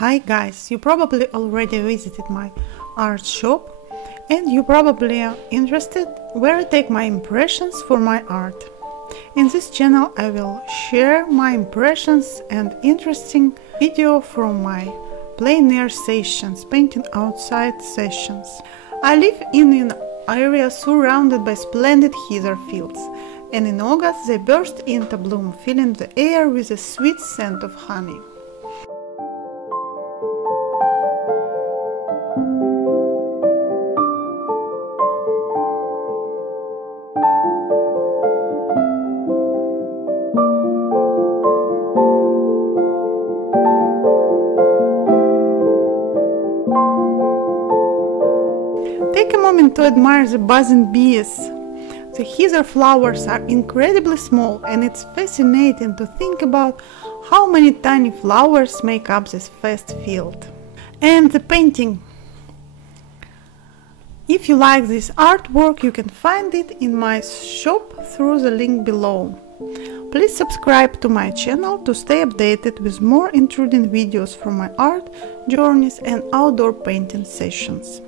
Hi guys, you probably already visited my art shop and you probably are interested where I take my impressions for my art. In this channel I will share my impressions and interesting video from my plein air sessions, painting outside sessions. I live in an area surrounded by splendid heather fields, and in August they burst into bloom, filling the air with a sweet scent of honey. Take a moment to admire the buzzing bees. The heather flowers are incredibly small, and it's fascinating to think about how many tiny flowers make up this vast field. And the painting. If you like this artwork, you can find it in my shop through the link below. Please subscribe to my channel to stay updated with more intriguing videos from my art journeys and outdoor painting sessions.